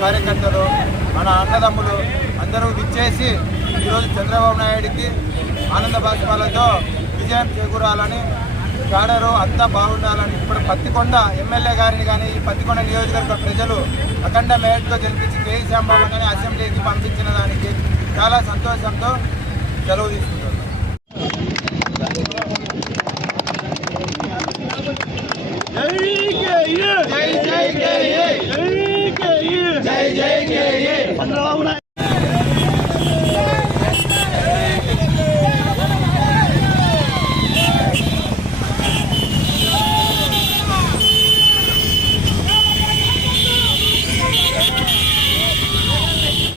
కార్యకర్తలు మన అన్నదమ్ములు అందరూ విచ్చేసి ఈరోజు చంద్రబాబు నాయుడికి ఆనంద బాష్పాలతో విజయం చేకూరాలని గాడరు అంతా బాగుండాలని ఇప్పుడు పత్తికొండ ఎమ్మెల్యే గారిని కానీ ఈ పత్తికొండ నియోజకవర్గ ప్రజలు అఖండ మేయర్తో గెలిపించి కేఈ శ్యాంబాబు గారిని అసెంబ్లీకి పంపించిన దానికి చాలా సంతోషంతో సెలవు తీసుకుంటున్నాం. జై జై